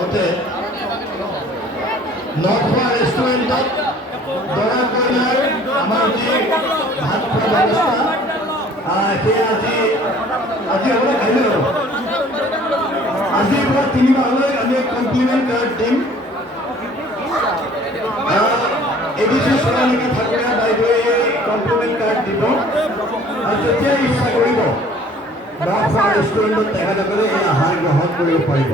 হতে নখোৱা ৰেষ্টুৰেণ্টত দৰা কইনাৰ আমাৰ যি ভাত খোৱা ব্যৱস্থা সেই আজি হ'লে কাইলৈ হ'ব আজিৰ পৰা 3 মাহলৈ আমি কমপ্লিমেণ্ট কাৰ্ড দিম এডিচি সোণালিকা ঠাকুৰীয়া বাইদেৱে কমপ্লিমেণ্ট কাৰ্ড দিব আৰু যেতিয়াই ইচ্ছা কৰিব নখোৱা ৰেষ্টুৰেণ্টত তেখেতসকলে এই আহাৰ গ্ৰহণ কৰিব পাৰিব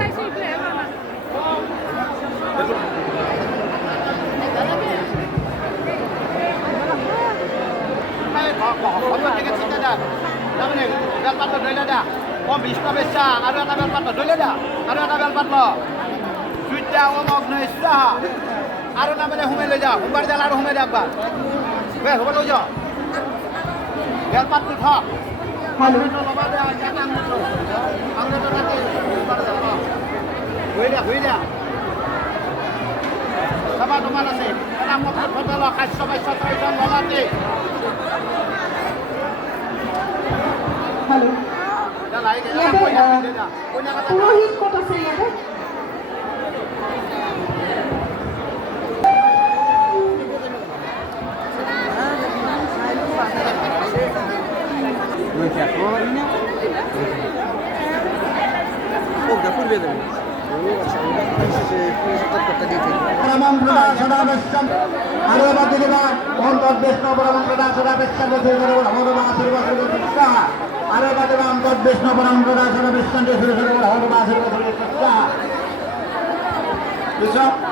আৰু নামানে সোমাই লৈ যা সোমবাৰ যাল আৰু সোমাই একবাৰ হ'ব লৈ যা বেলপাতটো থ ল'বা দে হৈ দে চাবা তোমাৰ আছে এটা মত ফটল কাশ্য বাইশ্য ছয়জন ল'বাতে পুৰোহিত ক'ত আছে ইয়াতে Besok